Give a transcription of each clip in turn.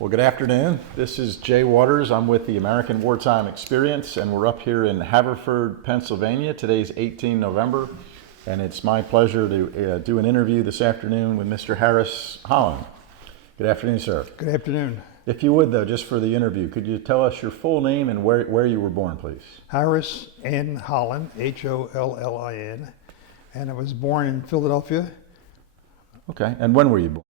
Well, good afternoon. This is Jay Waters. I'm with the American Wartime Experience, and we're up here in Haverford, Pennsylvania. Today's 18 November, and it's my pleasure to do an interview this afternoon with Mr. Harris Hollinn. Good afternoon, sir. Good afternoon. If you would, though, just for the interview, could you tell us your full name and where you were born, please? Harris N. Hollinn, Hollin, and I was born in Philadelphia. Okay, and when were you born?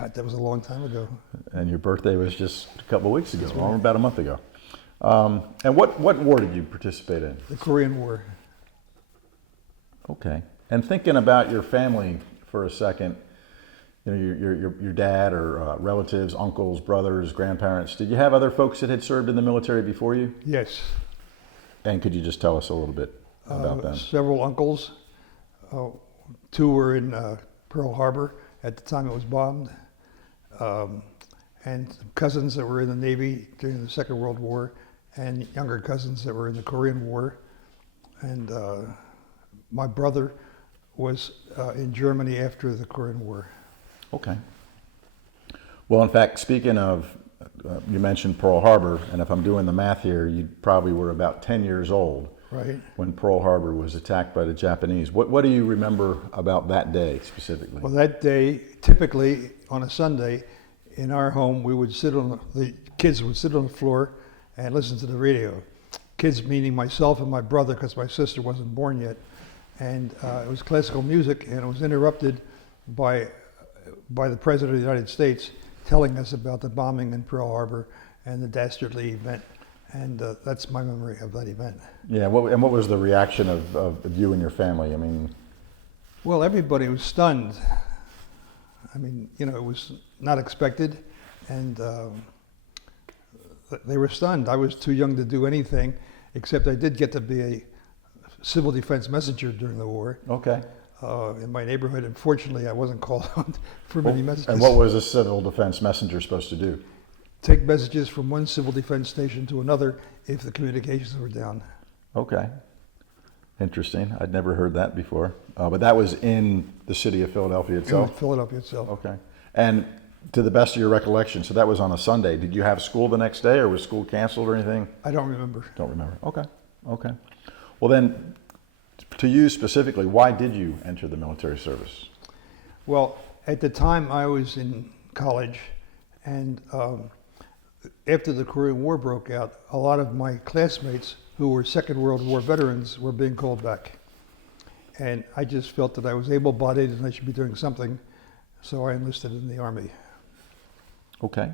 God, that was a long time ago. And your birthday was just a couple of weeks ago, or about a month ago. And what war did you participate in? The Korean War. Okay. And thinking about your family for a second, you know, your dad or relatives, uncles, brothers, grandparents, did you have other folks that had served in the military before you? Yes. And could you just tell us a little bit about them? Several uncles. Two were in Pearl Harbor at the time it was bombed. And some cousins that were in the Navy during the Second World War, and younger cousins that were in the Korean War. And my brother was in Germany after the Korean War. Okay. Well, in fact, speaking of, you mentioned Pearl Harbor, and if I'm doing the math here, you probably were about 10 years old. Right. When Pearl Harbor was attacked by the Japanese. What do you remember about that day specifically? Well, that day, typically on a Sunday, in our home, we would sit on the kids would sit on the floor and listen to the radio. Kids meaning myself and my brother, because my sister wasn't born yet. And it was classical music, and it was interrupted by the President of the United States telling us about the bombing in Pearl Harbor and the dastardly event. And that's my memory of that event. Yeah, and what was the reaction of you and your family? I mean, well, everybody was stunned. I mean, you know, it was not expected, and they were stunned. I was too young to do anything, except I did get to be a civil defense messenger during the war. Okay. In my neighborhood, and fortunately, I wasn't called on for many messages. And what was a civil defense messenger supposed to do? Take messages from one civil defense station to another if the communications were down. Okay. Interesting. I'd never heard that before. But that was in the city of Philadelphia itself? In Philadelphia itself. Okay. And to the best of your recollection, so that was on a Sunday. Did you have school the next day, or was school canceled or anything? I don't remember. Don't remember. Okay. Okay. Well then, to you specifically, why did you enter the military service? Well, at the time I was in college, and after the Korean War broke out, a lot of my classmates who were Second World War veterans were being called back. And I just felt that I was able-bodied and I should be doing something, so I enlisted in the Army. Okay.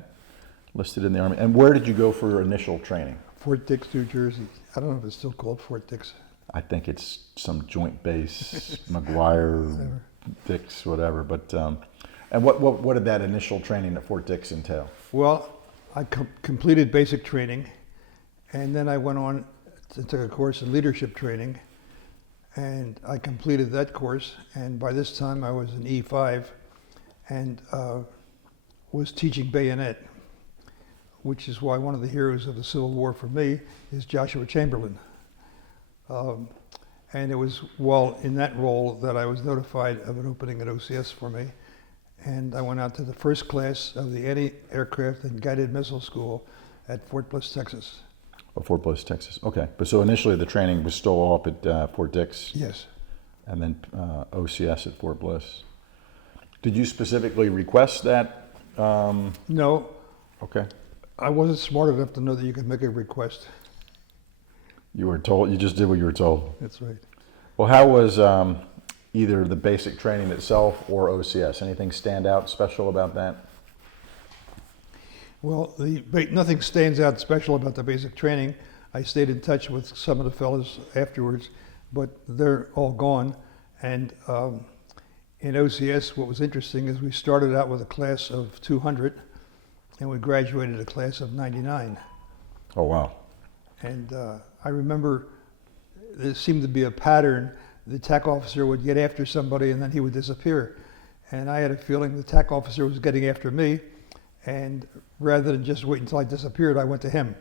Enlisted in the Army. And where did you go for initial training? Fort Dix, New Jersey. I don't know if it's still called Fort Dix. I think it's some joint base, McGuire, Dix, whatever. But and what did that initial training at Fort Dix entail? Well, I completed basic training, and then I went on to take a course in leadership training, and I completed that course, and by this time I was in E5 and was teaching bayonet, which is why one of the heroes of the Civil War for me is Joshua Chamberlain. And it was while in that role that I was notified of an opening at OCS for me. And I went out to the first class of the Anti-Aircraft and Guided Missile School at Fort Bliss, Texas. Oh, Fort Bliss, Texas. Okay. But so initially the training was still all up at Fort Dix? Yes. And then OCS at Fort Bliss. Did you specifically request that? No. Okay. I wasn't smart enough to know that you could make a request. You were told, you just did what you were told. That's right. Well, how was either the basic training itself or OCS? Anything stand out special about that? Well, nothing stands out special about the basic training. I stayed in touch with some of the fellows afterwards, but they're all gone. And in OCS, what was interesting is we started out with a class of 200, and we graduated a class of 99. Oh, wow. And I remember there seemed to be a pattern. The TAC officer would get after somebody and then he would disappear. And I had a feeling the TAC officer was getting after me, and rather than just wait until I disappeared, I went to him.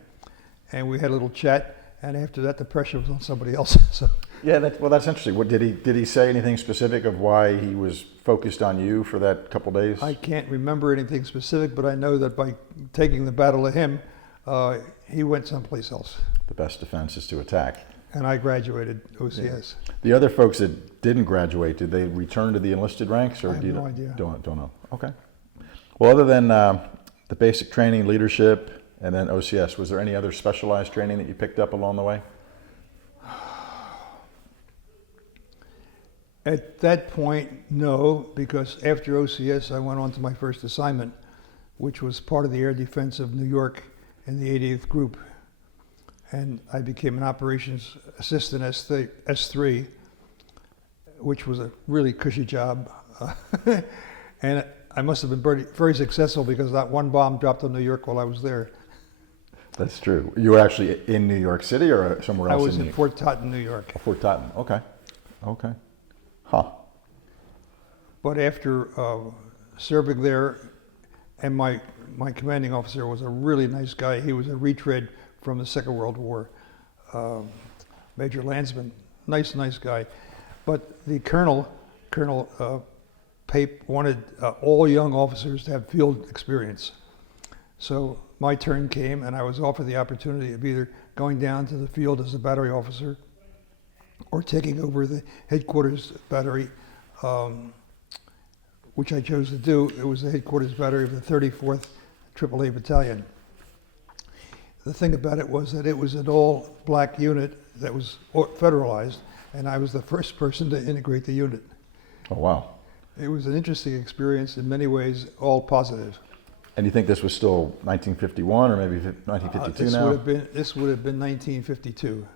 And we had a little chat, and after that the pressure was on somebody else. So Yeah, that's interesting. What did he say anything specific of why he was focused on you for that couple days? I can't remember anything specific, but I know that by taking the battle to him, he went someplace else. The best defense is to attack. And I graduated OCS. The other folks that didn't graduate, did they return to the enlisted ranks, or I have no idea. Don't know. Okay. Well, other than the basic training, leadership, and then OCS, was there any other specialized training that you picked up along the way? At that point, no, because after OCS, I went on to my first assignment, which was part of the Air Defense of New York in the 88th Group. And I became an operations assistant S3, which was a really cushy job. And I must have been very successful because not one bomb dropped on New York while I was there. That's true. You were actually in New York City or somewhere else? I was in Fort Totten, New York. Oh, Fort Totten. Okay. Okay. Huh. But after serving there, and my commanding officer was a really nice guy. He was a retread from the Second World War, Major Landsman, nice guy. But the Colonel Pape wanted all young officers to have field experience. So my turn came, and I was offered the opportunity of either going down to the field as a battery officer or taking over the headquarters battery, which I chose to do. It was the headquarters battery of the 34th AAA Battalion. The thing about it was that it was an all-black unit that was federalized, and I was the first person to integrate the unit. Oh, wow. It was an interesting experience in many ways, all positive. And you think this was still 1951 or maybe 1952 now? This would have been 1952.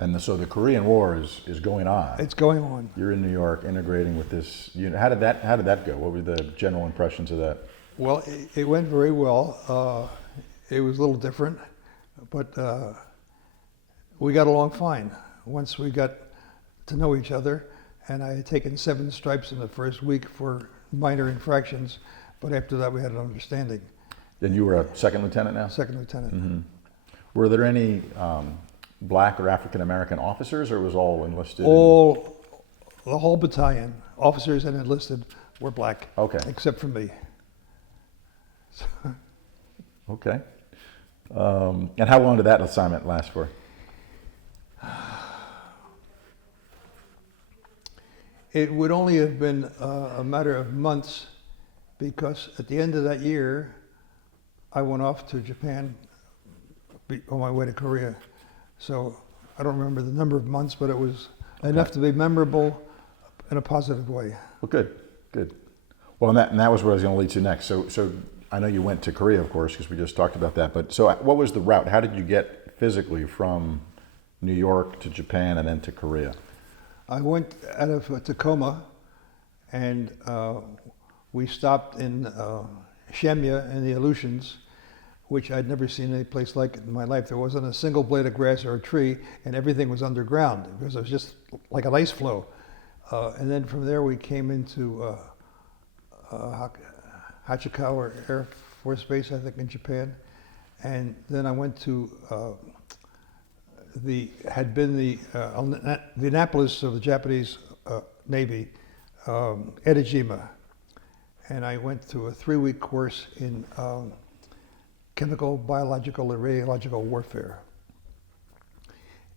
And so the Korean War is going on. It's going on. You're in New York integrating with this unit. How did that go? What were the general impressions of that? Well, it went very well. It was a little different, but we got along fine once we got to know each other. And I had taken 7 stripes in the first week for minor infractions, but after that we had an understanding. Then you were a second lieutenant now? Second lieutenant. Mm-hmm. Were there any black or African American officers, or it was all enlisted? The whole battalion, officers and enlisted, were black. Okay. Except for me. Okay. And how long did that assignment last for? It would only have been a matter of months, because at the end of that year, I went off to Japan on my way to Korea. So I don't remember the number of months, but it was enough to be memorable in a positive way. Well, good. Well, and that was where I was going to lead to next. So I know you went to Korea, of course, because we just talked about that. But so what was the route? How did you get physically from New York to Japan and then to Korea? I went out of Tacoma, and we stopped in Shemya in the Aleutians, which I'd never seen any place like it in my life. There wasn't a single blade of grass or a tree, and everything was underground because it was just like an ice flow. And then from there we came into Hachikawa Air Force Base, I think, in Japan. And then I went to the Annapolis of the Japanese Navy, Edejima. And I went to a 3-week course in chemical, biological, and radiological warfare.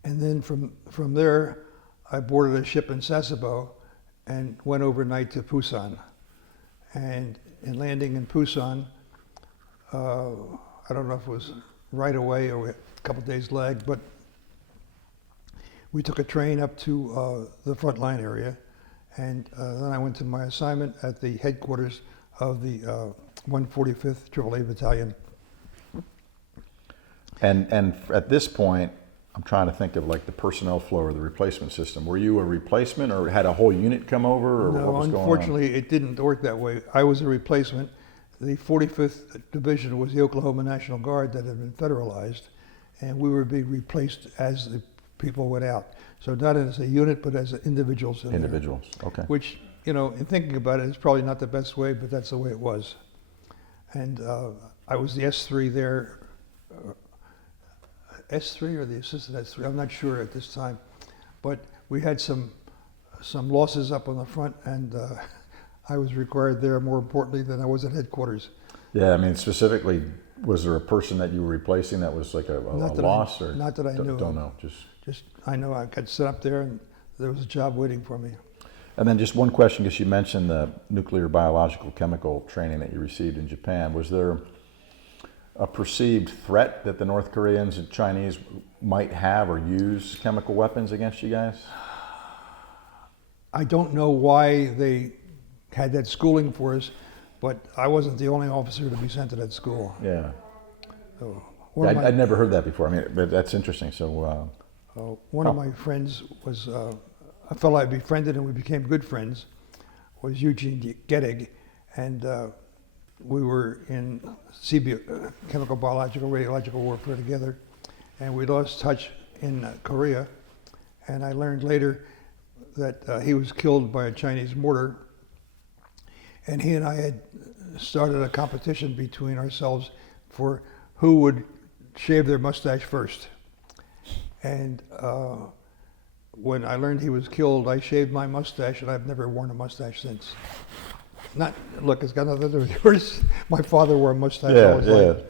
And then from there, I boarded a ship in Sasebo and went overnight to Busan. And in landing in Busan, I don't know if it was right away or a couple days lag, but we took a train up to the front line area, and then I went to my assignment at the headquarters of the 145th AAA Battalion. And at this point, I'm trying to think of like the personnel flow or the replacement system. Were you a replacement, or had a whole unit come over, or no, what was going on? Unfortunately, it didn't work that way. I was a replacement. The 45th Division was the Oklahoma National Guard that had been federalized, and we were being replaced as the people went out. So not as a unit, but as individuals. Individuals, okay. Which, in thinking about it, is probably not the best way, but that's the way it was. And I was the S3 there S3 or the assistant S3. I'm not sure at this time, but we had some losses up on the front, and I was required there more importantly than I was at headquarters. Yeah, I mean, specifically, was there a person that you were replacing that was like a loss? Or not that I knew. Don't know. Just I know I got set up there, and there was a job waiting for me. And then just one question, because you mentioned the nuclear, biological, chemical training that you received in Japan. Was there a perceived threat that the North Koreans and Chinese might have or use chemical weapons against you guys? I don't know why they had that schooling for us, but I wasn't the only officer to be sent to that school. Yeah. So I'd never heard that before. I mean, but that's interesting. So one of my friends was a fellow I befriended, and we became good friends, was Eugene Gettig, and we were in chemical, biological, radiological warfare together, and we lost touch in Korea, and I learned later that he was killed by a Chinese mortar, and he and I had started a competition between ourselves for who would shave their mustache first. And when I learned he was killed, I shaved my mustache, and I've never worn a mustache since. Look, it's got nothing to do with yours. My father wore a mustache all his life.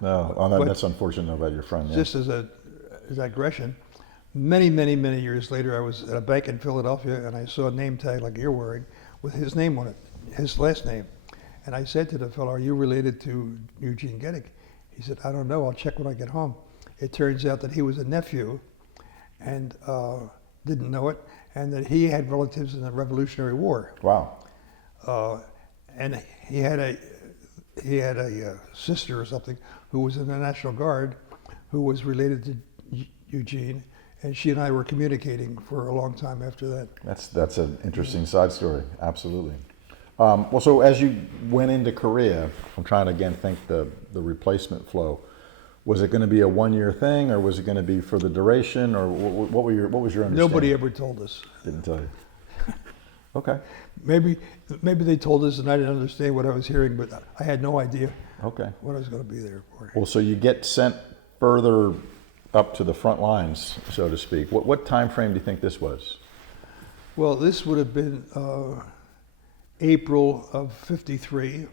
No, that's unfortunate about your friend. Yeah. Just as a digression, many, many, many years later, I was at a bank in Philadelphia, and I saw a name tag like you're wearing with his name on it, his last name. And I said to the fellow, "Are you related to Eugene Gettig?" He said, "I don't know. I'll check when I get home." It turns out that he was a nephew, and didn't know it, and that he had relatives in the Revolutionary War. Wow. And he had a sister or something who was in the National Guard, who was related to Eugene, and she and I were communicating for a long time after that. That's an interesting side story. Absolutely. Well, so as you went into Korea, I'm trying to again think the replacement flow. Was it going to be a one-year thing, or was it going to be for the duration, or what was your understanding? Nobody ever told us. Didn't tell you. Okay. Maybe they told us, and I didn't understand what I was hearing, but I had no idea. Okay. What I was going to be there for. Well, so you get sent further up to the front lines, so to speak. What time frame do you think this was? Well, this would have been April of '53.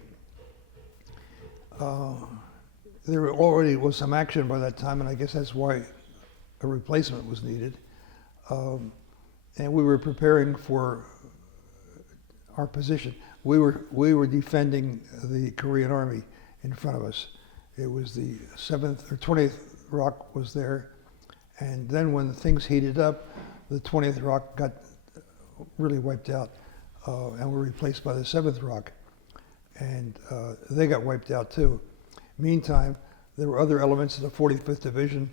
There already was some action by that time, and I guess that's why a replacement was needed. And we were preparing for our position. We were defending the Korean Army in front of us. It was the 7th or 20th Rock was there, and then when things heated up, the 20th Rock got really wiped out, and were replaced by the 7th Rock, and they got wiped out too. Meantime, there were other elements of the 45th Division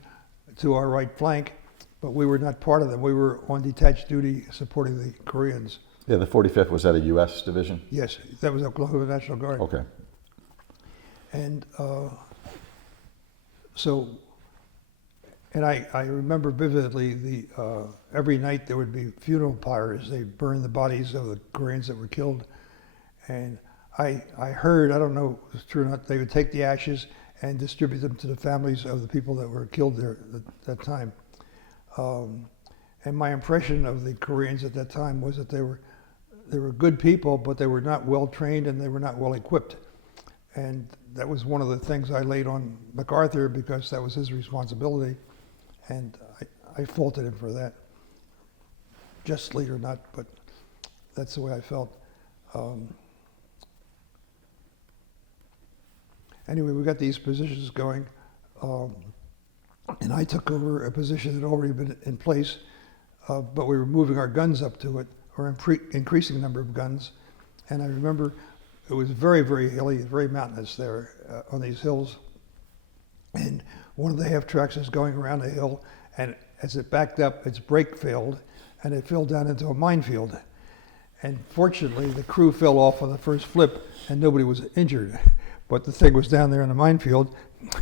to our right flank, but we were not part of them. We were on detached duty supporting the Koreans. Yeah, the 45th, was that a U.S. division? Yes, that was Oklahoma National Guard. Okay. And I remember vividly every night there would be funeral pyres. They burned the bodies of the Koreans that were killed. And I heard, I don't know if it's true or not, they would take the ashes and distribute them to the families of the people that were killed there at that time. And my impression of the Koreans at that time was that they were good people, but they were not well trained and they were not well equipped. And that was one of the things I laid on MacArthur, because that was his responsibility, and I faulted him for that. Justly or not, but that's the way I felt. Anyway, we got these positions going, and I took over a position that had already been in place, but we were moving our guns up to it, or increasing the number of guns. And I remember it was very, very hilly, very mountainous there on these hills. And one of the half tracks is going around a hill, and as it backed up, its brake failed, and it fell down into a minefield. And fortunately, the crew fell off on the first flip, and nobody was injured. But the thing was down there in the minefield,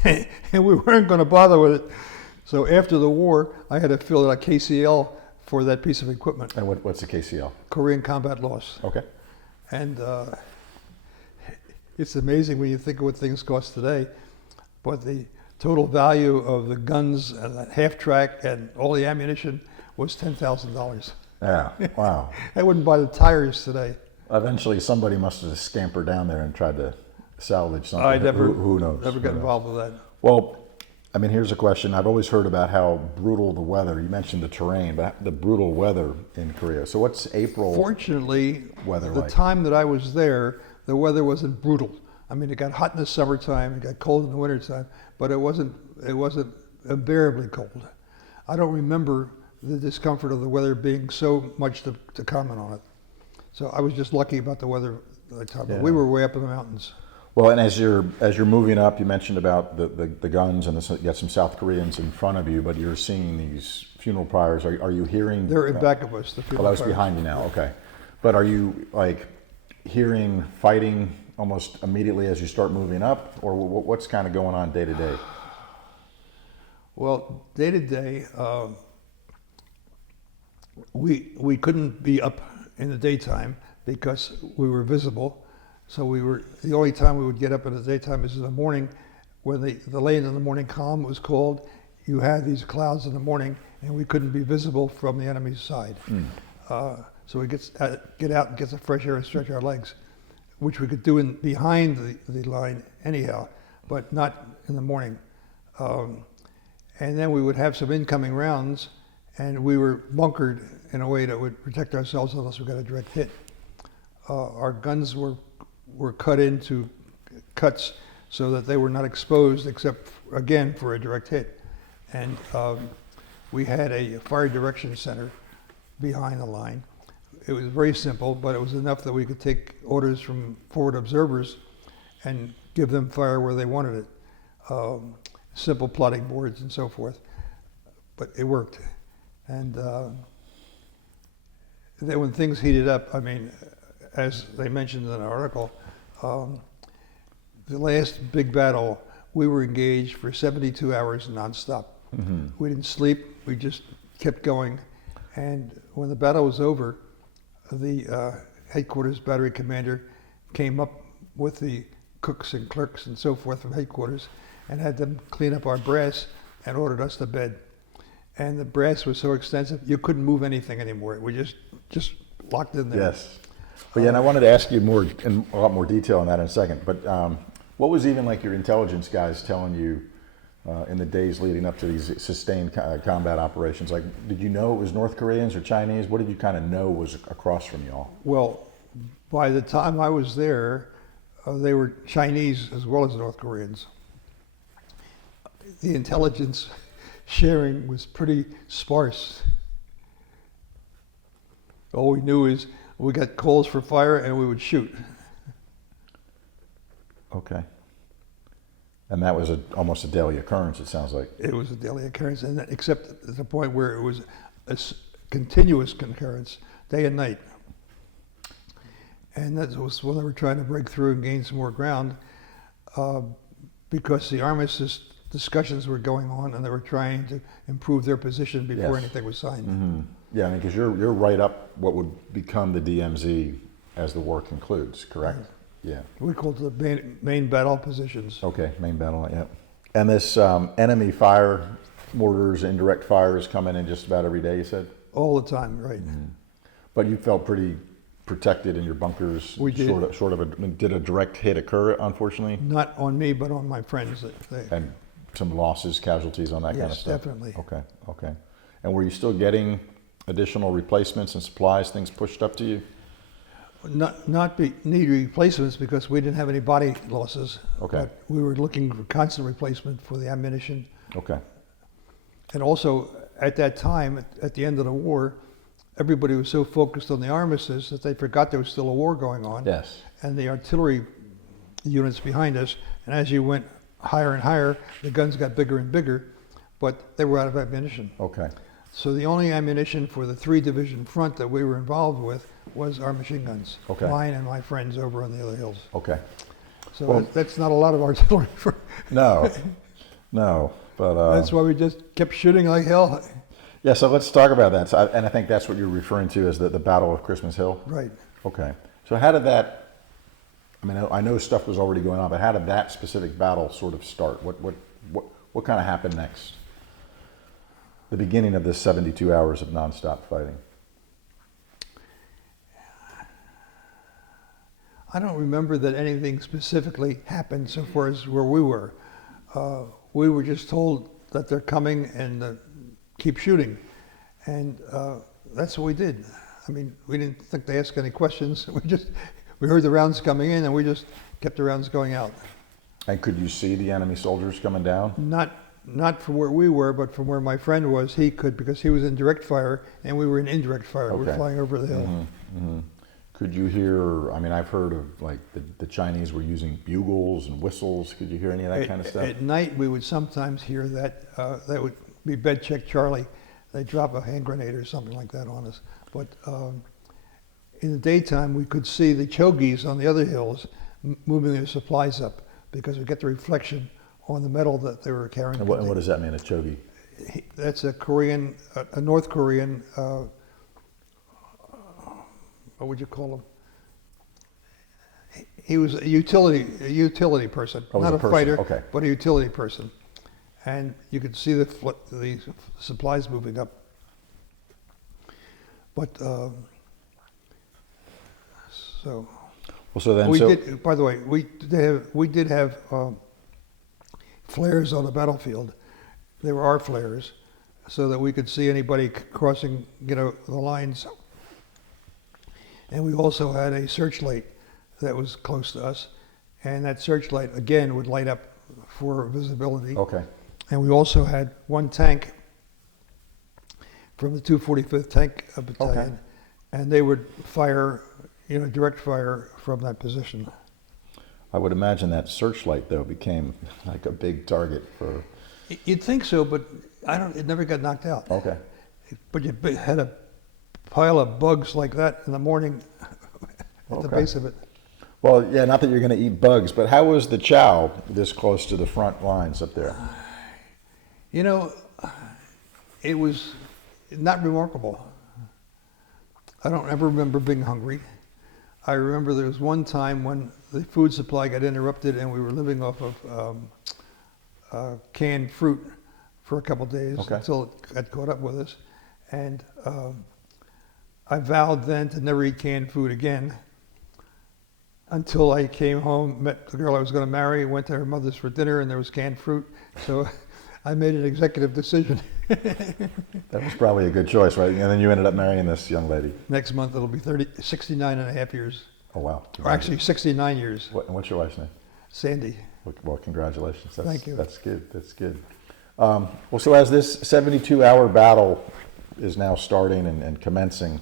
and we weren't going to bother with it. So after the war, I had to fill out a KCL for that piece of equipment. And what's the KCL? Korean Combat Loss. Okay. And it's amazing when you think of what things cost today. But the Total value of the guns and the half track and all the ammunition was $10,000. Yeah, wow. I wouldn't buy the tires today. Eventually, somebody must have scampered down there and tried to salvage something. I never, who knows? never Who got knows? involved with that. Well, I mean, here's a question. I've always heard about how brutal the weather. You mentioned the terrain, but the brutal weather in Korea. So what's April Fortunately, weather the like? time that I was there, the weather wasn't brutal. I mean, it got hot in the summertime, it got cold in the wintertime, but it wasn't unbearably cold. I don't remember the discomfort of the weather being so much to comment on it. So I was just lucky about the weather at the time. But we Yeah. were way up in the mountains. Well, and as you're moving up, you mentioned about the guns, and you got some South Koreans in front of you, but you're seeing these funeral pyres. Are you hearing? They're in back of us. The Oh, that was behind you now. Okay, but are you like hearing fighting almost immediately as you start moving up, or what's kind of going on day to day? Well, day to day, we couldn't be up in the daytime because we were visible. So the only time we would get up in the daytime is in the morning, when the late in the morning calm was called. You had these clouds in the morning, and we couldn't be visible from the enemy's side. So we get out and get some fresh air and stretch our legs, which we could do behind the line anyhow, but not in the morning. And then we would have some incoming rounds, and we were bunkered in a way that would protect ourselves unless we got a direct hit. Our guns were cut into cuts so that they were not exposed except, again, for a direct hit. And we had a fire direction center behind the line. It was very simple, but it was enough that we could take orders from forward observers and give them fire where they wanted it. Simple plotting boards and so forth, but it worked. And then when things heated up, I mean, as they mentioned in an article, the last big battle, we were engaged for 72 hours nonstop. Mm-hmm. We didn't sleep, we just kept going. And when the battle was over, the headquarters battery commander came up with the cooks and clerks and so forth from headquarters and had them clean up our brass and ordered us to bed. And the brass was so extensive, you couldn't move anything anymore. We just locked in there. Yes. But yeah, and I wanted to ask you in a lot more detail on that in a second. But what was even like your intelligence guys telling you in the days leading up to these sustained combat operations? Like, did you know it was North Koreans or Chinese? What did you kind of know was across from y'all? Well, by the time I was there, they were Chinese as well as North Koreans. The intelligence sharing was pretty sparse. All we knew is we got calls for fire and we would shoot. Okay. And that was almost a daily occurrence, it sounds like. It was a daily occurrence, and except at the point where it was a continuous concurrence, day and night. And that was when they were trying to break through and gain some more ground, because the armistice discussions were going on, and they were trying to improve their position before Yes. anything was signed. Mm-hmm. Yeah, I mean, because you're right up what would become the DMZ as the war concludes, correct? Right. Yeah. We called it the main battle positions. Okay, main battle, yeah. And this enemy fire, mortars, indirect fire is coming in just about every day, you said? All the time, right. Mm-hmm. But you felt pretty protected in your bunkers? We did. Did a direct hit occur, unfortunately? Not on me, but on my friends. And some losses, casualties on that kind of Yes, stuff? definitely. Okay. And were you still getting additional replacements and supplies, things pushed up to you? Need replacements because we didn't have any body losses. Okay. But we were looking for constant replacement for the ammunition. Okay. And also, at that time, at the end of the war, everybody was so focused on the armistice that they forgot there was still a war going on. Yes. And the artillery units behind us, and as you went higher and higher, the guns got bigger and bigger, but they were out of ammunition. Okay. So the only ammunition for the 3-division front that we were involved with was our machine guns. Okay. Mine and my friends over on the other hills. Okay. So Well- that's not a lot of artillery. No, but That's why we just kept shooting like hell. yeah. So let's talk about that. So and I think that's what you're referring to as the Battle of Christmas Hill. Right. Okay. So how did that? I mean, I know stuff was already going on, but how did that specific battle sort of start? what kind of happened next? The beginning of this 72 hours of nonstop fighting. I don't remember that anything specifically happened so far as where we were. We were just told that they're coming and keep shooting. And that's what we did. I mean, we didn't think they asked any questions. We heard the rounds coming in and we just kept the rounds going out. And could you see the enemy soldiers coming down? Not from where we were, but from where my friend was. He could, because he was in direct fire and we were in indirect fire. We were flying over the hill. Mm-hmm, mm-hmm. Could you hear, I mean, I've heard of like the Chinese were using bugles and whistles. Could you hear any of that kind of stuff? At night, we would sometimes hear that. That would be Bed Check Charlie. They'd drop a hand grenade or something like that on us. But in the daytime, we could see the Chogies on the other hills moving their supplies up because we get the reflection on the metal that they were carrying. And what does that mean, a Chogi? That's a Korean, a North Korean, what would you call him? He was a utility person, not a fighter, okay, but a utility person. And you could see the supplies moving up. But so. Well, so then we did. By the way, we did have flares on the battlefield. There were our flares, so that we could see anybody crossing, the lines. And we also had a searchlight that was close to us, and that searchlight again would light up for visibility. Okay. And we also had one tank from the 245th Tank Battalion, and they would fire, direct fire from that position. I would imagine that searchlight though became like a big target for. You'd think so, but it never got knocked out. Okay. But you had a pile of bugs like that in the morning at the base of it. Well, yeah, not that you're going to eat bugs, but how was the chow this close to the front lines up there? It was not remarkable. I don't ever remember being hungry. I remember there was one time when the food supply got interrupted and we were living off of canned fruit for a couple of days until it got caught up with us. And I vowed then to never eat canned food again until I came home, met the girl I was going to marry, went to her mother's for dinner, and there was canned fruit. So I made an executive decision. That was probably a good choice, right? And then you ended up marrying this young lady. Next month it'll be 69 and a half years. Oh, wow. Or actually 69 years. What's your wife's name? Sandy. Well, congratulations. Thank you. That's good. That's good. Well, so as this 72-hour battle is now starting and commencing,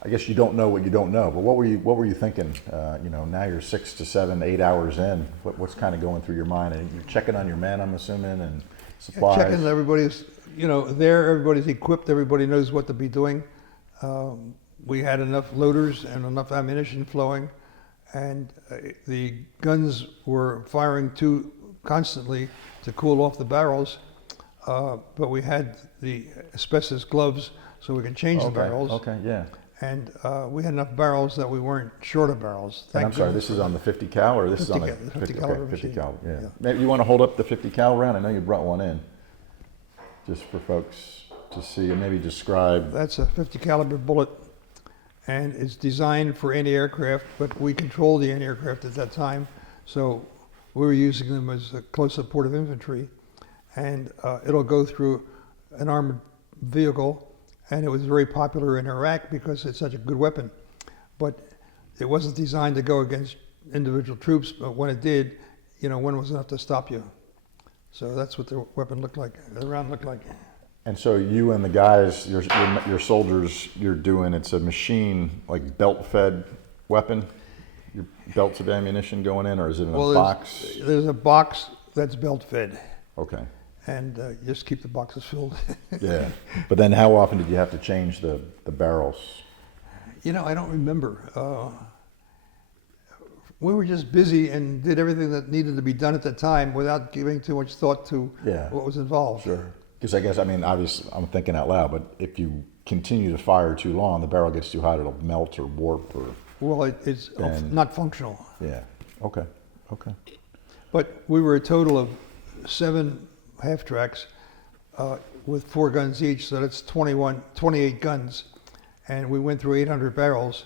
I guess you don't know what you don't know, but what were you thinking? Now you're 6 to 7, 8 hours in. What's kind of going through your mind? And you're checking on your men, I'm assuming, and supplies. Checking that everybody's, there. Everybody's equipped. Everybody knows what to be doing. We had enough loaders and enough ammunition flowing, and the guns were firing too constantly to cool off the barrels. But we had the asbestos gloves so we could change the barrels. Okay, yeah. And we had enough barrels that we weren't short of barrels. And I'm sorry, this is on the 50 cal, or this is on the 50 caliber okay, 50 machine. cal, yeah. Yeah. Maybe you want to hold up the 50 cal round? I know you brought one in, just for folks to see and maybe describe. That's a 50 caliber bullet, and it's designed for anti-aircraft, but we controlled the anti-aircraft at that time, so we were using them as a close supportive infantry, and it'll go through an armored vehicle. And it was very popular in Iraq because it's such a good weapon. But it wasn't designed to go against individual troops, but when it did, one was enough to stop you. So that's what the weapon looked like, the round looked like. And so you and the guys, your soldiers, you're doing, it's a machine, like belt-fed weapon? Your belts of ammunition going in, or is it in a box? There's a box that's belt-fed. Okay. And just keep the boxes filled. Yeah, but then how often did you have to change the barrels? I don't remember. We were just busy and did everything that needed to be done at the time without giving too much thought to what was involved. Sure. Because I guess, obviously, I'm thinking out loud, but if you continue to fire too long, the barrel gets too hot, it'll melt or warp or... Well, it's not functional. Yeah, okay. But we were a total of 7 half-tracks with 4 guns each, so that's 28 guns. And we went through 800 barrels,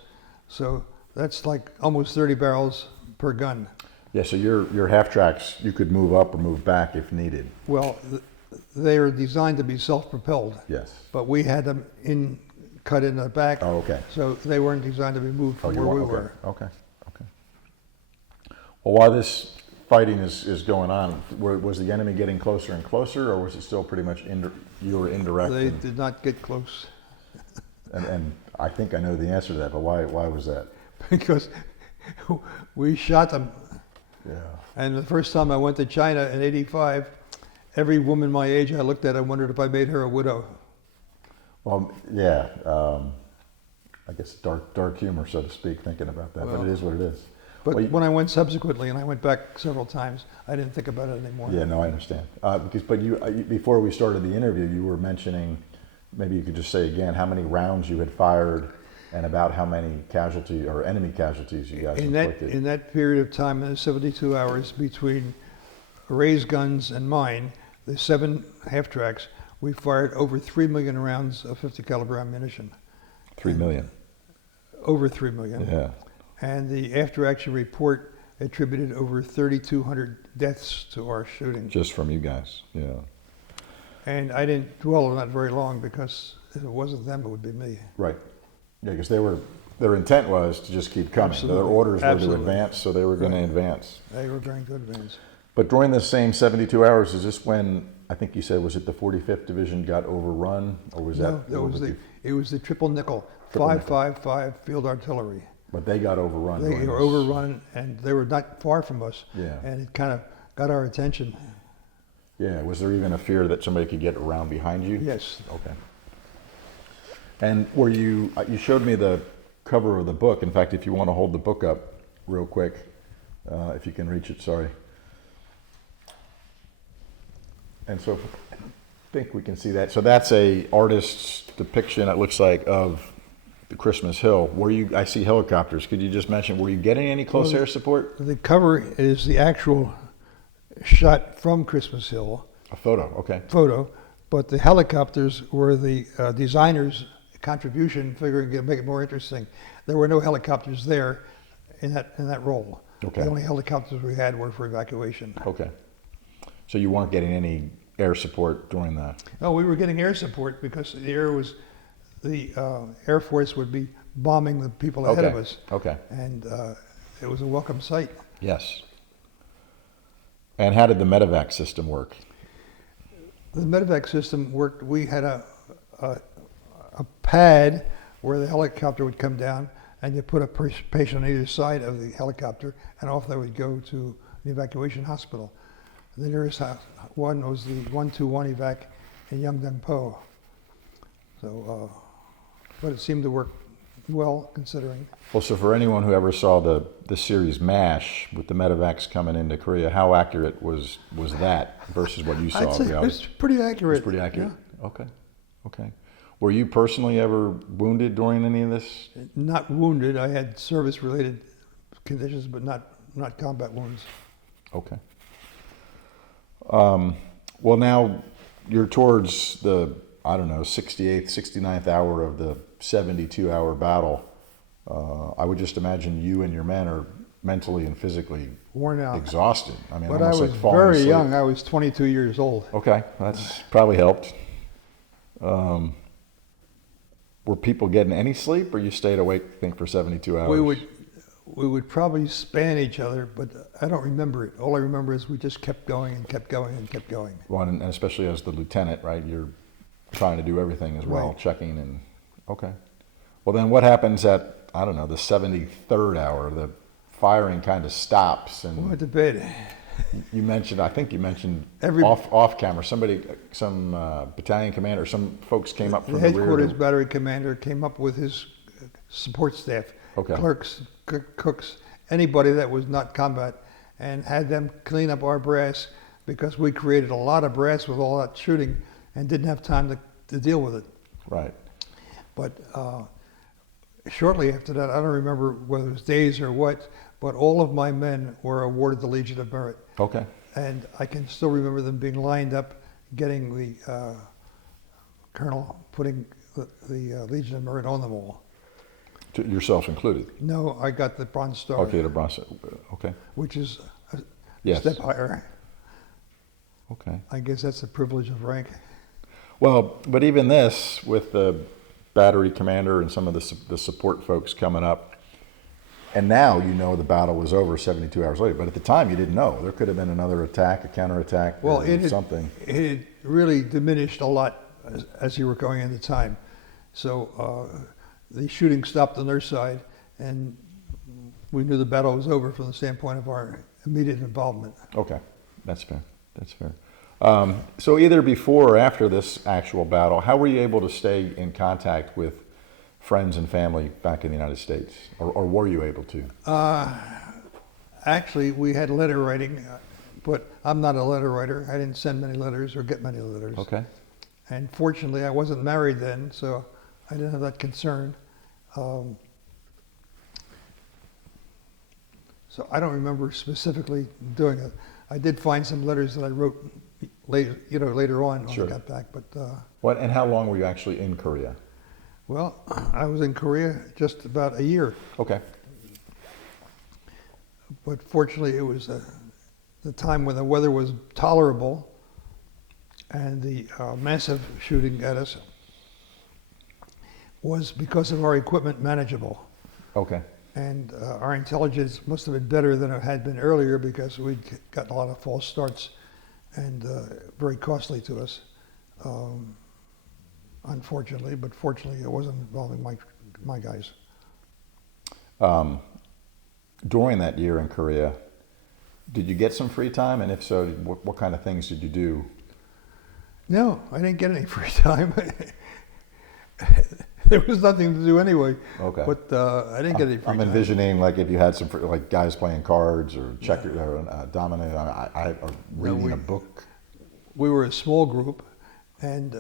so that's like almost 30 barrels per gun. Yeah, so your half tracks, you could move up or move back if needed. Well, they are designed to be self-propelled, Yes. but we had them cut in the back, Oh, okay. so they weren't designed to be moved from where we were. Okay. Well, while this fighting is going on, was the enemy getting closer and closer, or was it still pretty much you were indirect? They did not get close. And I think I know the answer to that, but why was that? Because we shot them. Yeah. And the first time I went to China in '85, every woman my age I looked at, I wondered if I made her a widow. Well, yeah. I guess dark humor, so to speak, thinking about that, but it is what it is. But Well, when I went subsequently, and I went back several times, I didn't think about it anymore. Yeah, no, I understand. But you, before we started the interview, you were mentioning, maybe you could just say again, how many rounds you had fired and about how many casualties or enemy casualties you guys inflicted. In that period of time, in the 72 hours between Ray's guns and mine, the 7 half-tracks, we fired over 3 million rounds of 50 caliber ammunition. 3 million. Over 3 million. Yeah. And the after-action report attributed over 3,200 deaths to our shooting. Just from you guys, yeah. And I didn't dwell on that very long, because if it wasn't them, it would be me. Right. Yeah, because their intent was to just keep coming. Absolutely. Their orders were Absolutely. to advance, so they were going to advance. They were going to advance. But during the same 72 hours, is this when, I think you said, was it the 45th Division got overrun? Or was No, that? it was the triple nickel, Triple nickel. 555 field artillery. But they got overrun. They during were this. overrun, and they were not far from us. Yeah. And it kind of got our attention. Yeah, was there even a fear that somebody could get around behind you? Yes. Okay. And were you showed me the cover of the book. In fact, if you want to hold the book up real quick, if you can reach it, sorry. And so I think we can see that. So that's a artist's depiction, it looks like, of the Christmas Hill. I see helicopters. Could you just mention, were you getting any close air support? The cover is the actual shot from Christmas Hill. A photo, okay. Photo, but the helicopters were the designer's contribution, figuring to make it more interesting. There were no helicopters there in that role. Okay. The only helicopters we had were for evacuation. Okay. So you weren't getting any air support during that? No, we were getting air support because the Air Force would be bombing the people ahead of us. Okay. And it was a welcome sight. Yes. And how did the medevac system work? The medevac system worked. We had a pad where the helicopter would come down, and you put a patient on either side of the helicopter, and off they would go to the evacuation hospital. The nearest one was the 121 evac in Yeongdong-po. So, but it seemed to work well, considering. Well, so for anyone who ever saw the series MASH with the medevacs coming into Korea, how accurate was that versus what you saw? I'd say it was pretty accurate. It was pretty accurate? Yeah. Okay. Were you personally ever wounded during any of this? Not wounded. I had service-related conditions, but not combat wounds. Okay. Well, now you're towards the, 68th, 69th hour of the 72-hour battle. I would just imagine you and your men are mentally and physically Worn out. exhausted. I mean, But I almost was like falling very asleep. young. I was 22 years old. Okay, that's probably helped. Were people getting any sleep, or you stayed awake, I think, for 72 hours? We would probably span each other, but I don't remember it. All I remember is we just kept going and kept going and kept going. Well, and especially as the lieutenant, right? You're trying to do everything as well, Right. checking and okay. Well, then what happens at the 73rd hour? The firing kind of stops, We and went to bed. you mentioned, I think you mentioned Every- off camera, some battalion commander, some folks came up The from the rear. headquarters battery commander came up with his support staff, Okay. clerks, cooks, anybody that was not combat, and had them clean up our brass because we created a lot of brass with all that shooting and didn't have time to deal with it. Right. But shortly after that, I don't remember whether it was days or what, but all of my men were awarded the Legion of Merit. Okay. And I can still remember them being lined up, getting the colonel putting the Legion of Merit on the wall. Yourself included? No, I got the Bronze Star. Okay, the Bronze. Okay. Which is a Yes. step higher. Okay. I guess that's a privilege of rank. Well, but even this, with the battery commander and some of the support folks coming up, and now you know the battle was over 72 hours later. But at the time, you didn't know. There could have been another attack, a counterattack, Well, or something. It had really diminished a lot as you were going into time. So the shooting stopped on their side, and we knew the battle was over from the standpoint of our immediate involvement. Okay, that's fair. That's fair. So either before or after this actual battle, how were you able to stay in contact with friends and family back in the United States, or were you able to? Actually, we had letter writing, but I'm not a letter writer. I didn't send many letters or get many letters. Okay. And fortunately, I wasn't married then, so I didn't have that concern. So I don't remember specifically doing it. I did find some letters that I wrote later on when Sure. I got back. But What and how long were you actually in Korea? well, I was in Korea just about a year. Okay. But fortunately, it was the time when the weather was tolerable, and the massive shooting at us was, because of our equipment, manageable. Okay. And our intelligence must have been better than it had been earlier, because we'd gotten a lot of false starts and very costly to us, unfortunately. But fortunately, it wasn't involving my guys. During that year in Korea, did you get some free time? And if so, what kind of things did you do? No, I didn't get any free time. There was nothing to do anyway. Okay. But I didn't get any free I'm time. envisioning like if you had some like guys playing cards or checker or domino, or reading a book. We were a small group, and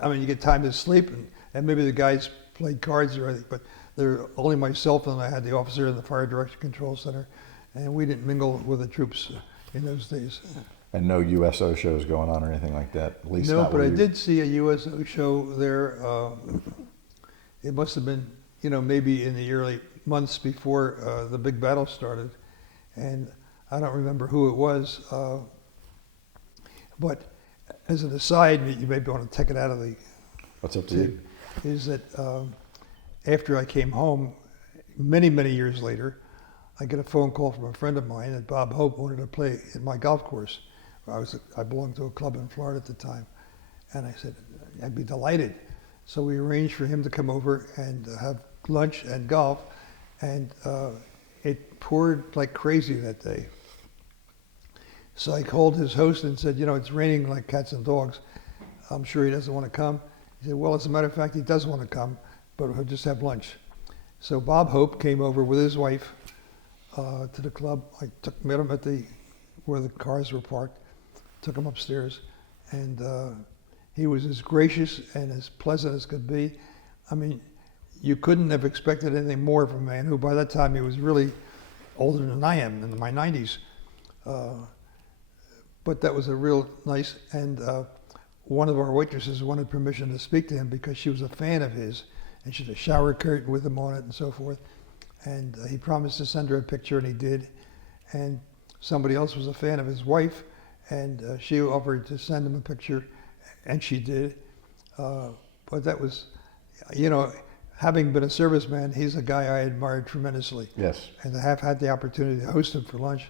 I mean, you get time to sleep, and maybe the guys played cards or anything, but there were only myself, and I had the officer in the Fire Direction Control Center, and we didn't mingle with the troops in those days. And no USO shows going on or anything like that. At least No, not but where I you- did see a USO show there. It must have been, maybe in the early months before the big battle started, and I don't remember who it was. But as an aside, you maybe want to take it out of the What's up to you? is that after I came home, many, many years later, I get a phone call from a friend of mine that Bob Hope wanted to play at my golf course. I belonged to a club in Florida at the time, and I said I'd be delighted. So we arranged for him to come over and have lunch and golf, and it poured like crazy that day. So I called his host and said, it's raining like cats and dogs. I'm sure he doesn't want to come. He said, well, as a matter of fact, he does want to come, but we'll just have lunch. So Bob Hope came over with his wife to the club. I met him at where the cars were parked, took him upstairs, and he was as gracious and as pleasant as could be. I mean, you couldn't have expected anything more from a man who, by that time, he was really older than I am, in my 90s. But that was a real nice, and one of our waitresses wanted permission to speak to him because she was a fan of his, and she had a shower curtain with him on it and so forth. And he promised to send her a picture, and he did. And somebody else was a fan of his wife, and she offered to send him a picture, and she did. But that was, having been a serviceman, he's a guy I admired tremendously. Yes. And to have had the opportunity to host him for lunch.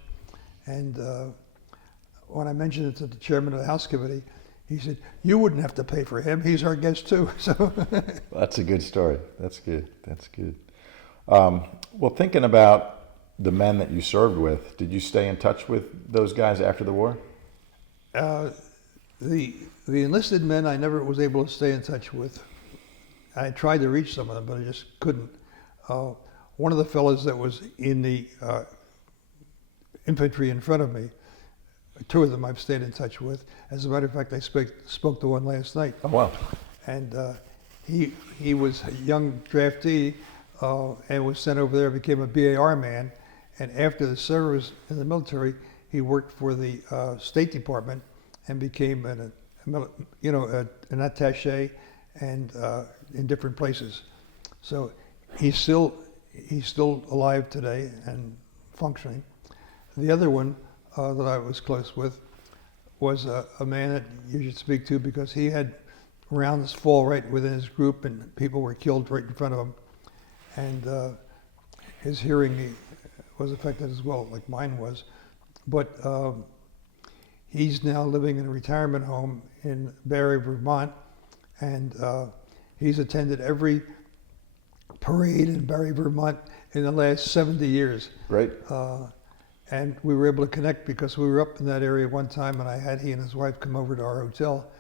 And when I mentioned it to the chairman of the House Committee, he said, "You wouldn't have to pay for him. He's our guest too." So That's a good story. That's good. That's good. Well, thinking about the men that you served with, did you stay in touch with those guys after the war? the enlisted men I never was able to stay in touch with. I tried to reach some of them, but I just couldn't. One of the fellows that was in the infantry in front of me, two of them I've stayed in touch with. As a matter of fact, I spoke to one last night. Oh, wow. And he was a young draftee and was sent over there, became a BAR man, And after the service in the military, he worked for the State Department and became an attaché and in different places. So he's still alive today and functioning. The other one that I was close with was a man that you should speak to, because he had rounds fall right within his group and people were killed right in front of him. And his hearing was affected as well, like mine was. But he's now living in a retirement home in Barre, Vermont, and he's attended every parade in Barre, Vermont in the last 70 years. Great. And we were able to connect because we were up in that area one time, and I had he and his wife come over to our hotel,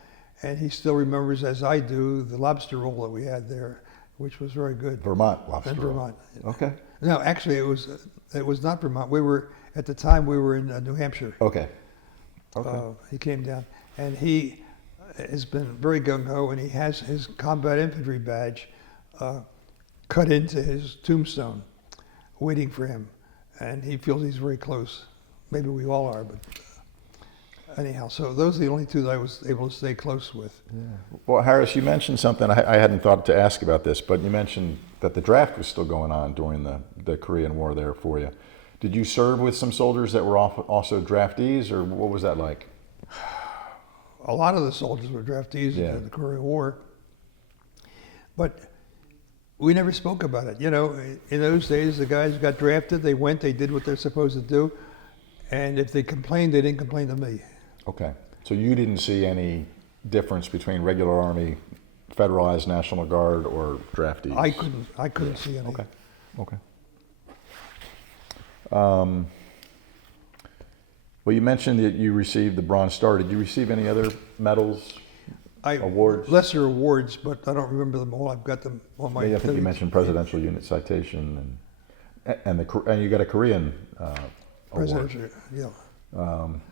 and he still remembers, as I do, the lobster roll that we had there, which was very good. Vermont lobster In roll. Vermont. Okay. No, actually, it was not Vermont. We were at the time we were in New Hampshire. Okay. Okay. He came down, and he has been very gung-ho, and he has his combat infantry badge cut into his tombstone, waiting for him, and he feels he's very close. Maybe we all are, but anyhow. So those are the only two that I was able to stay close with. Yeah. Well, Harris, you mentioned something, I hadn't thought to ask about this, but you mentioned that the draft was still going on during the Korean War there for you. Did you serve with some soldiers that were also draftees, or what was that like? A lot of the soldiers were draftees in the Korean War, but we never spoke about it. You know, in those days, the guys got drafted, they went, they did what they're supposed to do, and if they complained, they didn't complain to me. Okay. So you didn't see any difference between regular Army, Federalized National Guard, or draftees? I couldn't see any. Okay. Okay. Well, you mentioned that you received the Bronze Star. Did you receive any other medals, awards? Lesser awards, but I don't remember them all. I've got them on my. I think you mentioned Presidential Unit Citation, and you got a Korean award. Yeah.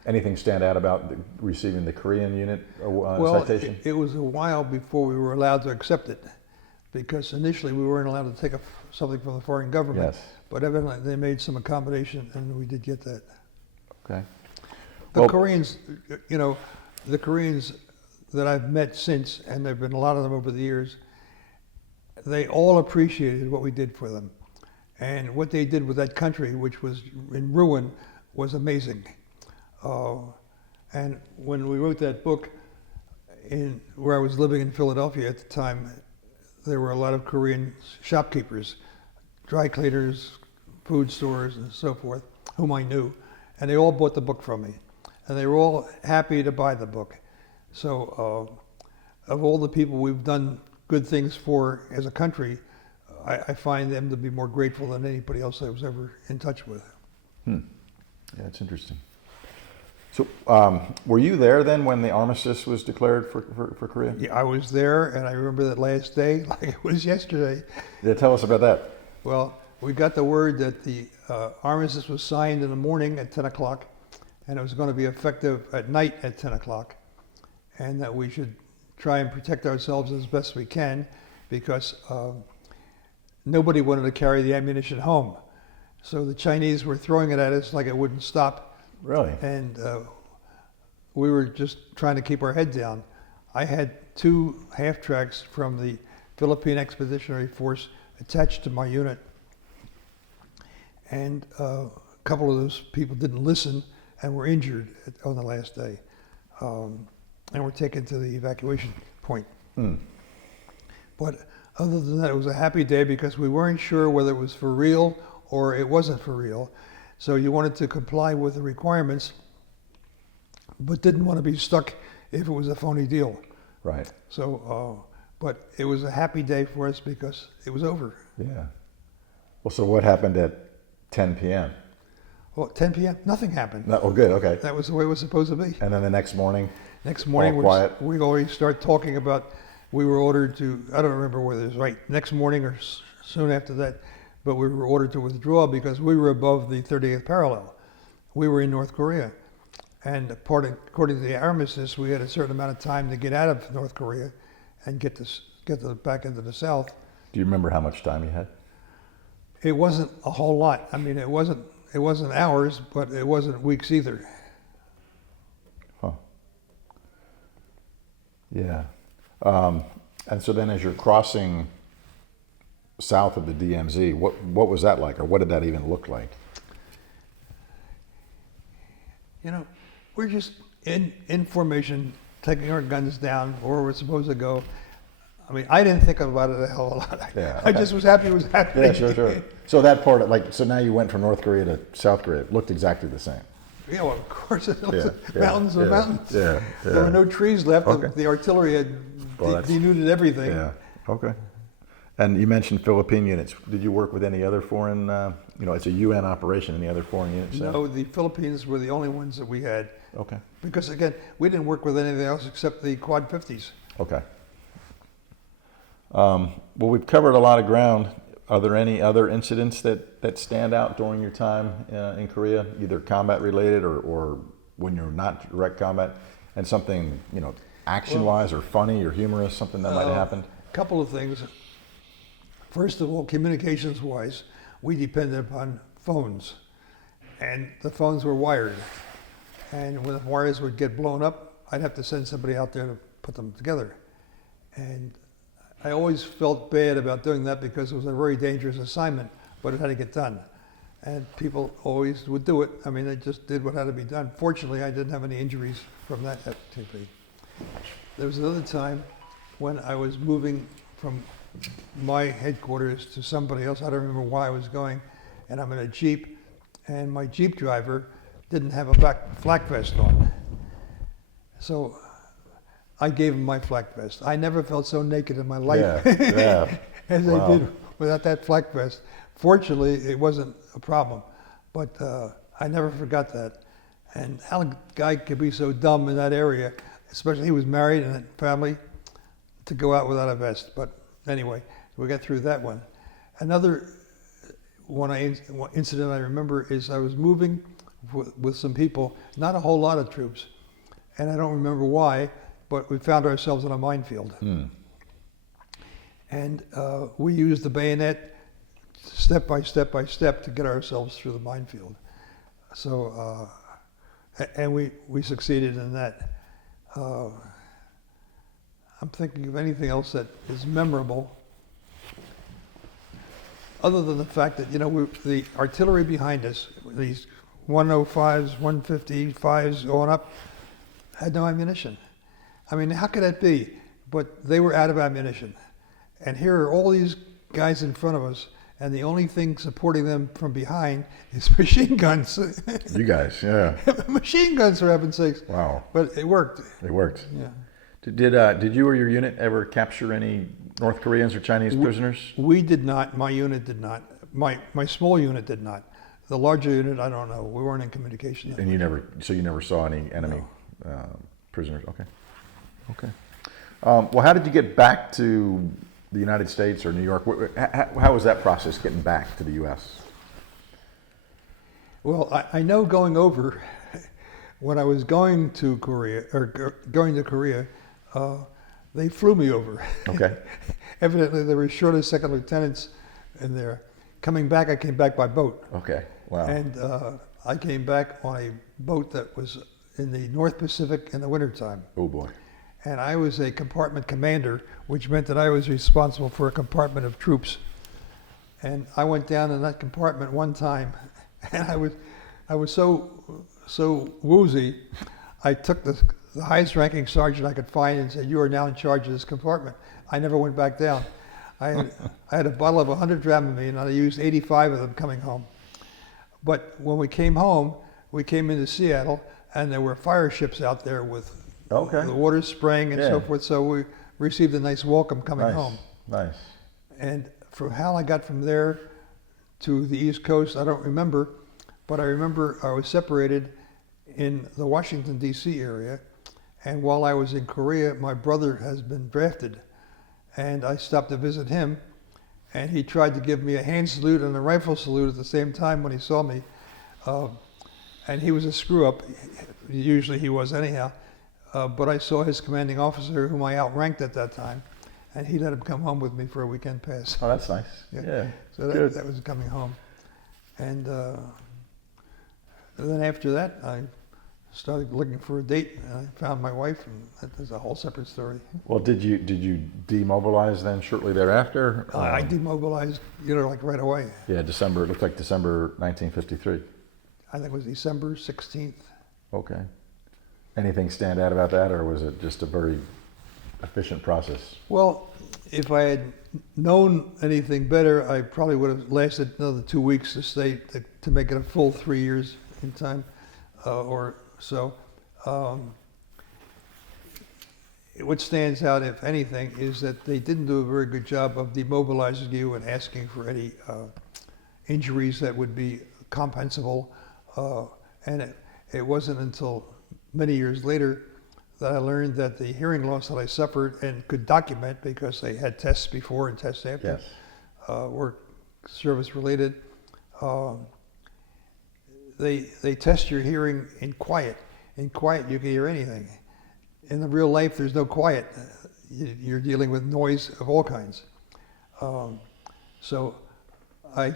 Anything stand out about receiving the Korean unit citation? It was a while before we were allowed to accept it, because initially we weren't allowed to take something from the foreign government. Yes. But evidently they made some accommodation, and we did get that. Okay. The Koreans, you know, the Koreans that I've met since, and there've been a lot of them over the years, they all appreciated what we did for them. And what they did with that country, which was in ruin, was amazing. And when we wrote that book, where I was living in Philadelphia at the time, there were a lot of Korean shopkeepers, dry cleaners, food stores, and so forth, whom I knew. And they all bought the book from me. And they were all happy to buy the book. So of all the people we've done good things for as a country, I find them to be more grateful than anybody else I was ever in touch with. Yeah, it's interesting. So were you there then when the armistice was declared for Korea? Yeah, I was there, and I remember that last day like it was yesterday. Yeah, tell us about that. Well, we got the word that the armistice was signed in the morning at 10 o'clock, and it was going to be effective at night at 10 o'clock, and that we should try and protect ourselves as best we can, because nobody wanted to carry the ammunition home. So the Chinese were throwing it at us like it wouldn't stop. Really? And we were just trying to keep our head down. I had 2 half-tracks from the Philippine Expeditionary Force attached to my unit. And a couple of those people didn't listen and were injured on the last day. And were taken to the evacuation point. But other than that, it was a happy day because we weren't sure whether it was for real or it wasn't for real. So you wanted to comply with the requirements, but didn't want to be stuck if it was a phony deal. Right. So, but it was a happy day for us because it was over. Yeah. Well, so what happened at 10 p.m.? Well, 10 p.m., nothing happened. No, oh, good, okay. That was the way it was supposed to be. And then the next morning? Next morning, all quiet. we already start talking about, we were ordered to, I don't remember whether it was right next morning or soon after that, but we were ordered to withdraw because we were above the 30th parallel. We were in North Korea. And according to the armistice, we had a certain amount of time to get out of North Korea and get back into the South. Do you remember how much time you had? It wasn't a whole lot. I mean, it wasn't it wasn't hours, but it wasn't weeks either. Huh. Yeah. And so then as you're crossing south of the DMZ, what was that like, or what did that even look like? You know, we're just in formation, taking our guns down where we're supposed to go. I mean, I didn't think about it a hell of a lot. Yeah, I okay. just was happy it was happening. Yeah, sure. So that part, like, so now you went from North Korea to South Korea. It looked exactly the same. Yeah, well, of course, it was Yeah, mountains and mountains. Yeah. There were no trees left. Okay. The artillery had Well, denuded everything. Yeah. Okay. And you mentioned Philippine units. Did you work with any other foreign? It's a UN operation. Any other foreign units? No, the Philippines were the only ones that we had. Okay. Because again, we didn't work with anything else except the Quad 50s. Okay. Well, we've covered a lot of ground. Are there any other incidents that stand out during your time in Korea, either combat related or when you're not direct combat, and something, action-wise or funny or humorous, something that might have happened? A couple of things. First of all, communications-wise, we depended upon phones, and the phones were wired. And when the wires would get blown up, I'd have to send somebody out there to put them together. And I always felt bad about doing that because it was a very dangerous assignment, but it had to get done. And people always would do it. I mean, they just did what had to be done. Fortunately, I didn't have any injuries from that activity. There was another time when I was moving from my headquarters to somebody else. I don't remember why I was going, and I'm in a Jeep, and my Jeep driver didn't have a flak vest on. So I gave him my flak vest. I never felt so naked in my life Yeah. as Wow. I did without that flak vest. Fortunately, it wasn't a problem, but I never forgot that. And how a guy could be so dumb in that area, especially he was married and had family, to go out without a vest. But anyway, we got through that one. Another incident I remember is I was moving with some people, not a whole lot of troops, and I don't remember why, but we found ourselves in a minefield. And we used the bayonet step by step by step to get ourselves through the minefield. So, and we succeeded in that. I'm thinking of anything else that is memorable, other than the fact that, the artillery behind us, these 105s, 155s going up, had no ammunition. I mean, how could that be? But they were out of ammunition. And here are all these guys in front of us, and the only thing supporting them from behind is machine guns. You guys, yeah. Machine guns, for heaven's sakes. Wow. But it worked. It worked. Yeah. Did you or your unit ever capture any North Koreans or Chinese prisoners? We did not. My unit did not. My small unit did not. The larger unit, I don't know. We weren't in communication. And you never saw any enemy prisoners? Okay. Well, how did you get back to the United States or New York? How was that process getting back to the U.S.? Well, I know going over, when I was going to Korea, they flew me over. Okay. Evidently, they were short of second lieutenants in there. Coming back, I came back by boat. Okay. Wow. And I came back on a boat that was in the North Pacific in the wintertime. Oh, boy. And I was a compartment commander, which meant that I was responsible for a compartment of troops. And I went down in that compartment one time, and I was so woozy, I took the highest ranking sergeant I could find and said, "You are now in charge of this compartment." I never went back down. I had a bottle of 100 Dramamine, and I used 85 of them coming home. But when we came home, we came into Seattle, and there were fire ships out there with the water spraying and so forth. So we received a nice welcome coming home. Nice. And from how I got from there to the East Coast, I don't remember, but I remember I was separated in the Washington, D.C. area. And while I was in Korea, my brother has been drafted. And I stopped to visit him, and he tried to give me a hand salute and a rifle salute at the same time when he saw me. And he was a screw-up. Usually he was anyhow. But I saw his commanding officer, whom I outranked at that time, and he let him come home with me for a weekend pass. Oh, that's nice. Yeah. So that was coming home. And And then after that, I started looking for a date, and I found my wife, and that's a whole separate story. Well, did you demobilize then shortly thereafter? I demobilized, like right away. Yeah, December. It looked like December 1953. I think it was December 16th. Okay. Anything stand out about that, or was it just a very efficient process? Well, if I had known anything better, I probably would have lasted another 2 weeks to stay to make it a full 3 years in time, or so. What stands out, if anything, is that they didn't do a very good job of demobilizing you and asking for any injuries that would be compensable. And it wasn't until many years later that I learned that the hearing loss that I suffered and could document, because they had tests before and tests after, Yes. were service related. They test your hearing in quiet. In quiet, you can hear anything. In the real life, there's no quiet. You're dealing with noise of all kinds. So I'm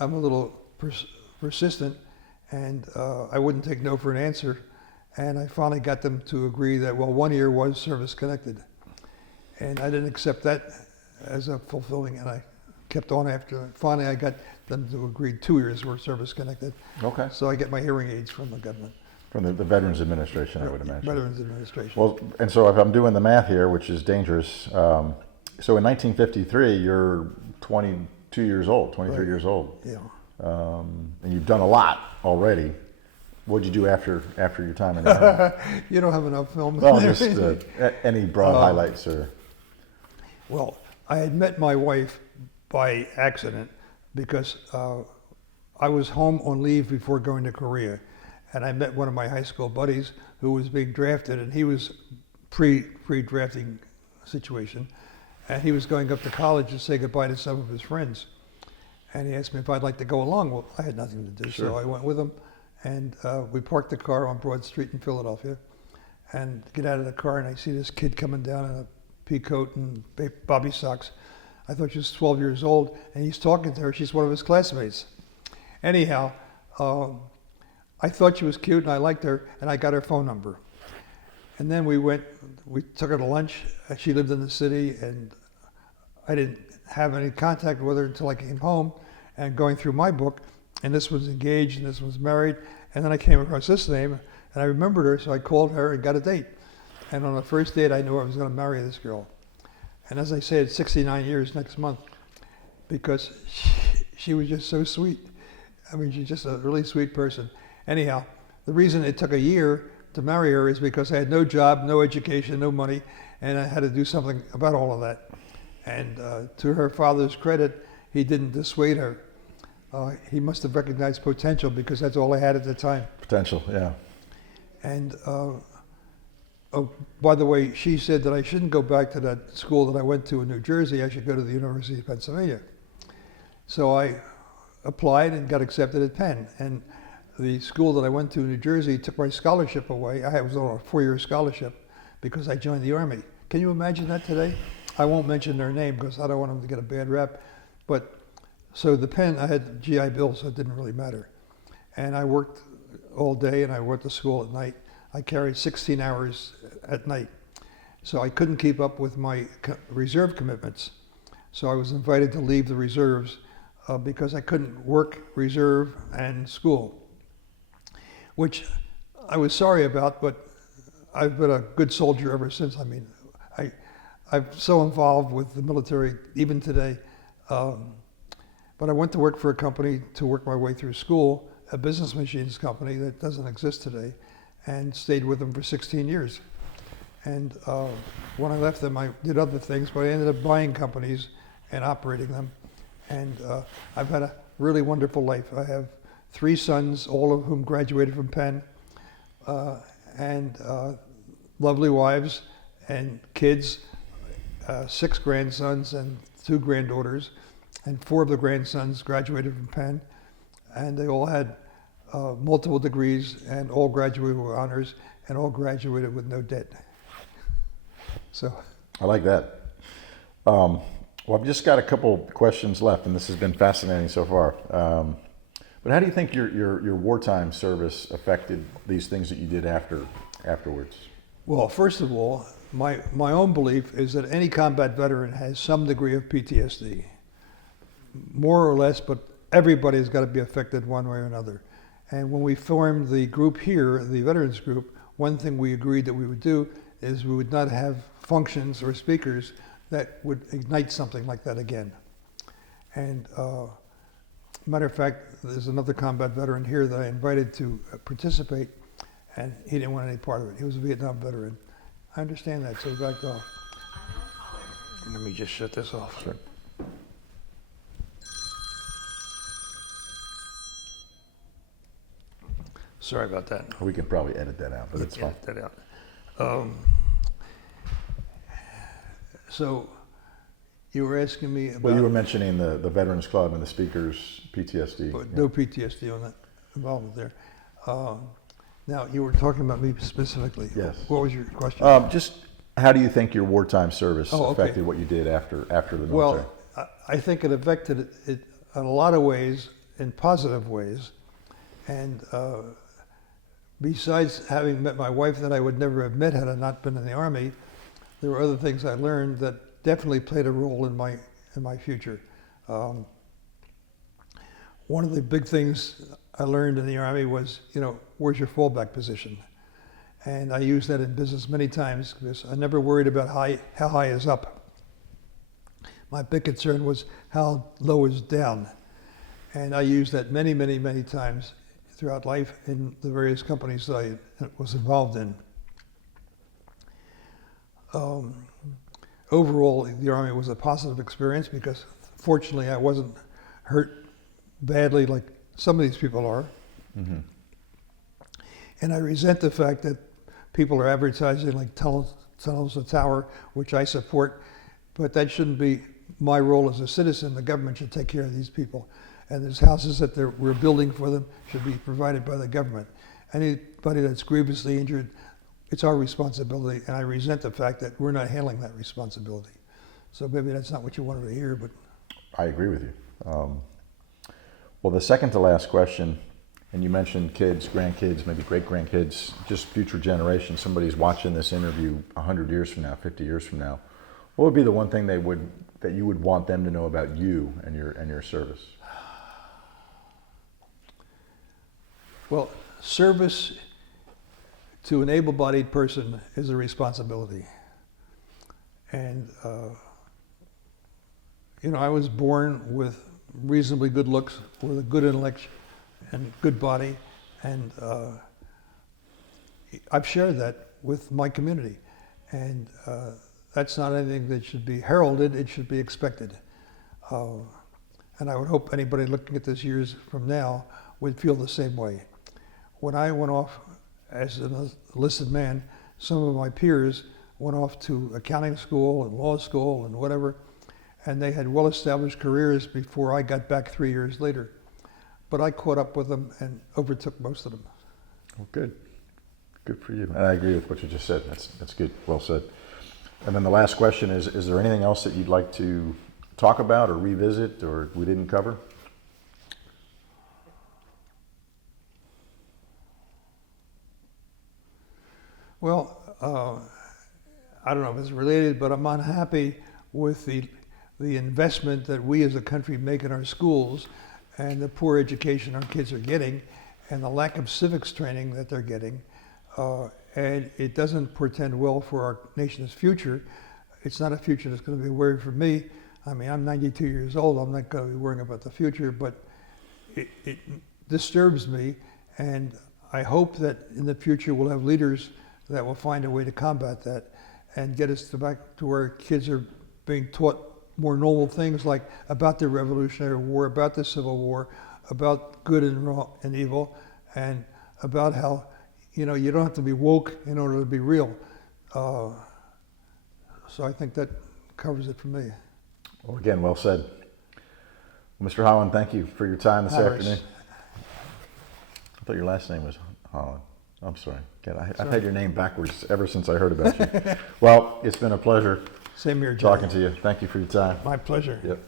a little persistent, and I wouldn't take no for an answer. And I finally got them to agree that, well, 1 year was service connected. And I didn't accept that as a fulfilling, and I kept on after. Finally, I got them to agree 2 years were service connected. Okay. So I get my hearing aids from the government. From the Veterans Administration, I would imagine. Veterans Administration. Well, and so if I'm doing the math here, which is dangerous, so in 1953, you're 22 years old, 23 Right. years old. Yeah. And you've done a lot already. What'd you do after your time in the Army? You don't have enough film. Well, just any broad highlights or. Well, I had met my wife by accident because I was home on leave before going to Korea. And I met one of my high school buddies who was being drafted, and he was pre-drafting situation. And he was going up to college to say goodbye to some of his friends. And he asked me if I'd like to go along. Well, I had nothing to do, Sure. so I went with him. And we parked the car on Broad Street in Philadelphia, and get out of the car, and I see this kid coming down in a pea coat and bobby socks. I thought she was 12 years old, and he's talking to her. She's one of his classmates. Anyhow, I thought she was cute, and I liked her, and I got her phone number. And then we took her to lunch. She lived in the city, and I didn't have any contact with her until I came home, and going through my book, and this was engaged, and this was married, and then I came across this name, and I remembered her, so I called her and got a date. And on the first date, I knew I was going to marry this girl. And as I say, it's 69 years next month, because she was just so sweet. I mean, she's just a really sweet person. Anyhow, the reason it took a year to marry her is because I had no job, no education, no money, and I had to do something about all of that. And to her father's credit, he didn't dissuade her. He must have recognized potential, because that's all I had at the time. Potential, yeah. And oh, by the way, she said that I shouldn't go back to that school that I went to in New Jersey. I should go to the University of Pennsylvania. So I applied and got accepted at Penn. And the school that I went to in New Jersey took my scholarship away. I was on a 4-year scholarship because I joined the Army. Can you imagine that today? I won't mention their name because I don't want them to get a bad rap. But so the Penn, I had GI Bill, so it didn't really matter. And I worked all day, and I went to school at night. I carried 16 hours at night. So I couldn't keep up with my reserve commitments. So I was invited to leave the reserves because I couldn't work reserve and school, which I was sorry about, but I've been a good soldier ever since. I mean, I'm so involved with the military, even today. But I went to work for a company to work my way through school, a business machines company that doesn't exist today, and stayed with them for 16 years. And when I left them, I did other things, but I ended up buying companies and operating them. And I've had a really wonderful life. I have 3 sons, all of whom graduated from Penn, and lovely wives and kids, 6 grandsons and 2 granddaughters, and 4 of the grandsons graduated from Penn, and they all had multiple degrees and all graduated with honors and all graduated with no debt. So I like that. Well, I've just got a couple questions left, and this has been fascinating so far. But how do you think your wartime service affected these things that you did afterwards? Well, first of all, my own belief is that any combat veteran has some degree of PTSD, more or less, but everybody's got to be affected one way or another. And when we formed the group here, the veterans group, one thing we agreed that we would do is we would not have functions or speakers that would ignite something like that again. And matter of fact, there's another combat veteran here that I invited to participate, and he didn't want any part of it. He was a Vietnam veteran. I understand that, so back off. Let me just shut this off. Sure. Sorry about that. We could probably edit that out, but it's fine. Edit that out. So you were asking me about... Well, you were mentioning the Veterans Club and the speakers' PTSD. But no PTSD on that involved there. Now, you were talking about me specifically. Yes. What was your question? Just how do you think your wartime service affected what you did after the military? Well, I think it affected it in a lot of ways, in positive ways. And besides having met my wife that I would never have met had I not been in the Army, there were other things I learned that definitely played a role in my future. One of the big things I learned in the Army was, where's your fallback position? And I used that in business many times because I never worried about how high is up. My big concern was how low is down. And I used that many, many, many times throughout life in the various companies that I was involved in. Overall, the Army was a positive experience because fortunately I wasn't hurt badly like some of these people are. Mm-hmm. And I resent the fact that people are advertising like tunnels to tower, which I support, but that shouldn't be my role as a citizen. The government should take care of these people. And there's houses that we're building for them should be provided by the government. Anybody that's grievously injured, it's our responsibility, and I resent the fact that we're not handling that responsibility. So maybe that's not what you wanted to hear, but... I agree with you. Well, the second to last question, and you mentioned kids, grandkids, maybe great-grandkids, just future generations, somebody's watching this interview 100 years from now, 50 years from now. What would be the one thing that you would want them to know about you and your service? Well, service to an able-bodied person is a responsibility. And, I was born with reasonably good looks, with a good intellect and good body, and I've shared that with my community. And that's not anything that should be heralded, it should be expected. And I would hope anybody looking at this years from now would feel the same way. When I went off as an enlisted man, some of my peers went off to accounting school and law school and whatever, and they had well-established careers before I got back 3 years later. But I caught up with them and overtook most of them. Well, good. Good for you. And I agree with what you just said. That's good. Well said. And then the last question is there anything else that you'd like to talk about or revisit or we didn't cover? Well, I don't know if it's related, but I'm unhappy with the investment that we as a country make in our schools and the poor education our kids are getting and the lack of civics training that they're getting. And it doesn't portend well for our nation's future. It's not a future that's going to be worried for me. I mean, I'm 92 years old. I'm not going to be worrying about the future, but it disturbs me. And I hope that in the future we'll have leaders that will find a way to combat that and get us back to where kids are being taught more normal things like about the Revolutionary War, about the Civil War, about good and wrong and evil, and about how, you don't have to be woke in order to be real. So I think that covers it for me. Well, again, well said. Well, Mr. Hollin, thank you for your time this afternoon. I thought your last name was Hollin. I'm sorry. I've had your name backwards ever since I heard about you. Well, it's been a pleasure Same here, talking to you. Thank you for your time. My pleasure. Yep.